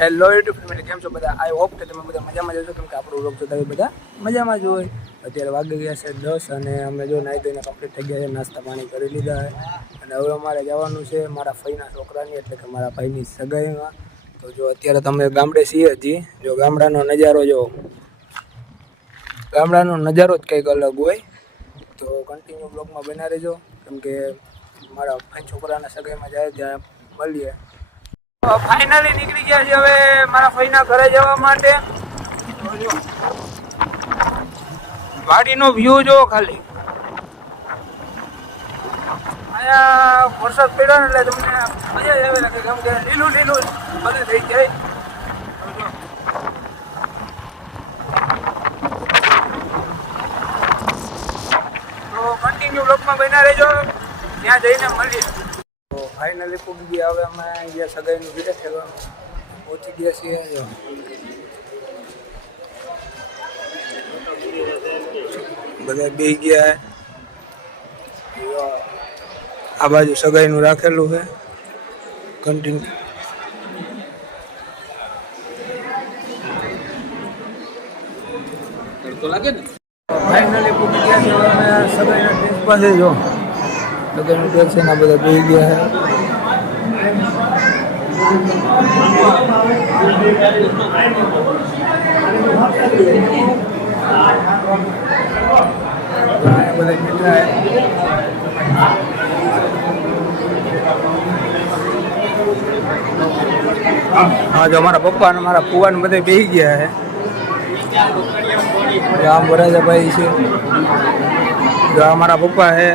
Hello YouTube family, કેમ છો બધા? આઈ હોપ કે તમે બધા મજામાં જશો, કેમ કે આપણું વ્લોગ જોતા હોય બધા મજામાં જ હોય. અત્યારે વાગી ગયા છે 10 અને અમે જો નાહી ધોઈને કમ્પ્લીટ થઈ ગયા છે, નાસ્તા પાણી કરી લીધા છે અને હવે અમારે જવાનું છે મારા ફઈના છોકરાની એટલે કે મારા ભાઈની સગાઈમાં. તો જો અત્યારે તમે ગામડે છીએ હજી, જો ગામડાનો નજારો જો, ગામડાનો નજારો જ કંઈક અલગ હોય. તો કન્ટિન્યુ બ્લોગમાં બના રહેજો, કેમ કે મારા ભાઈ છોકરાના સગાઈમાં જાય ત્યાં મળીએ. ફાઇનલી નીકળી ગયા છે હવે મારા ફઈના ઘરે જવા માટે. વાડીનો વ્યૂ જો ખાલી, અહીંયા વરસાદ પડ્યો ને એટલે તમને મજા જ આવે લાગે, કેમ કે લીલું લીલું બધું થઈ જાય. તો કન્ટિન્યુ બ્લોગમાં બન્યા રહેજો, ત્યાં જઈને મળીએ. તો ફાઇનલી પૂગી ગયા, હવે અમે અહીંયા સગાઈનું વિલેજ પહોંચી ગયા છીએ. જો બધા બે ગયા, આ બાજુ સગાઈનું રાખેલું છે કન્ટિન્યુ. ફાઇનલી પૂગી ગયા છે, હવે અમે સગાઈના ટેન્સ પાસે જો સગાઈનું ટેન્સ છે ને બધા બે ગયા છે. હા, જો અમારા પપ્પા અને મારા ફુવા ને બધા બેસી ગયા છે. આમ વરાજાભાઈ છે, જો અમારા પપ્પા છે,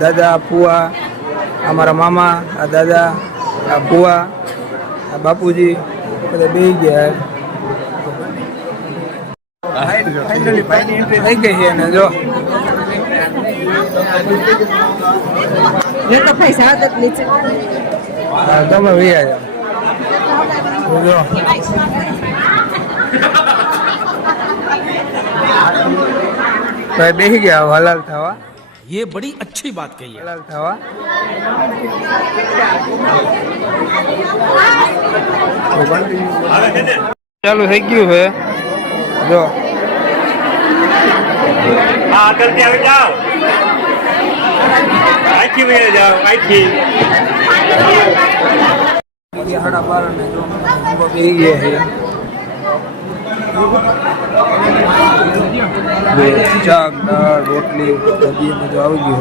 દાદા ફુવા, અમારા મામા, આ દાદા, આ ફુવા, આ બાપુજી બધા બેસી ગયા. ફાઇનલી ભાઈની એન્ટ્રી થઈ ગઈ છે અને જો તમે વૈયા જાઓ. ભાઈ બેસી ગયા હલાલ થવા. ये बड़ी अच्छी बात कही है. હલાલ થવા ચાલુ થઈ ગયું છે. જો આગળ ત્યાં જાઓ, આખી મેળે જાઓ, આખી 12:30 ને જો બેસી ગયા છે. શાક, દાળ, રોટલી, સબ્જી બધું આવી ગયું.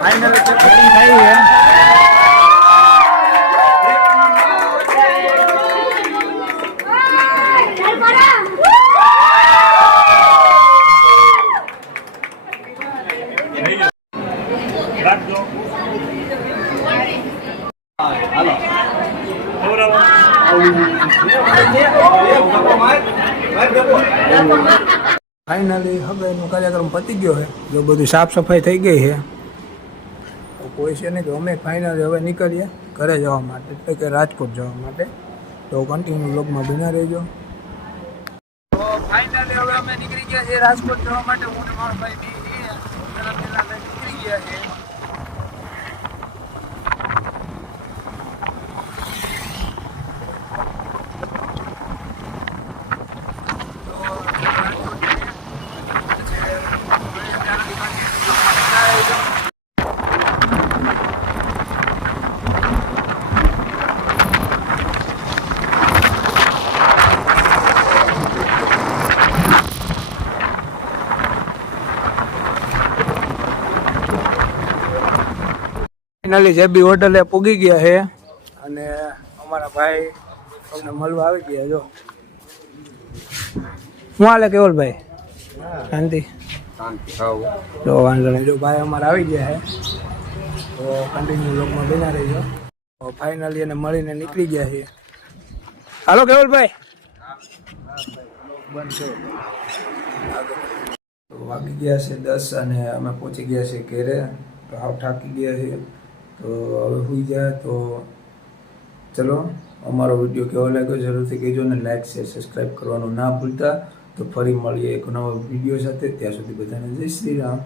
ફાઇનલ થઈ છે. ફાઇનલી હવે એનો કાર્યક્રમ પતી ગયો છે. જો બધું સાફ સફાઈ થઈ ગઈ છે, કોઈ છે નહીં તો અમે ફાઇનલી હવે નીકળીએ ઘરે જવા માટે, એટલે કે રાજકોટ જવા માટે. તો કન્ટિન્યુ બ્લોગમાં બના રહેજો. તો ફાઇનલી હવે અમે નીકળી ગયા છીએ રાજકોટ જવા માટે. હું ને મારો ભાઈ પહેલા નીકળી ગયા છે. ફાઇનલી જે બી હોટલે પૂગી ગયા છે અને અમારા ભાઈ અમને મળવા આવી ગયા. જો શું હાલે કેવલભાઈ? શાંતિ? જો વાંધો નહીં. જો ભાઈ અમારા આવી ગયા છે, તો કન્ટિન્યુ લોકમાં બના રહીજો. તો ફાઇનલી એને મળીને નીકળી ગયા છે. હાલો કેવલભાઈ. તો વાગી ગયા છે 10 અને અમે પહોંચી ગયા છે ઘેરે. તો હાવ થાકી ગયા છે, તો હવે સુઈ જાય. તો ચલો, અમારો વિડીયો કેવો લાગ્યો જરૂરથી કહેજો ને લાઈક શેર સબસ્ક્રાઈબ કરવાનું ના ભૂલતા. તો ફરી મળીએ એક નવો વિડીયો સાથે. ત્યાં સુધી બધાને જય શ્રી રામ.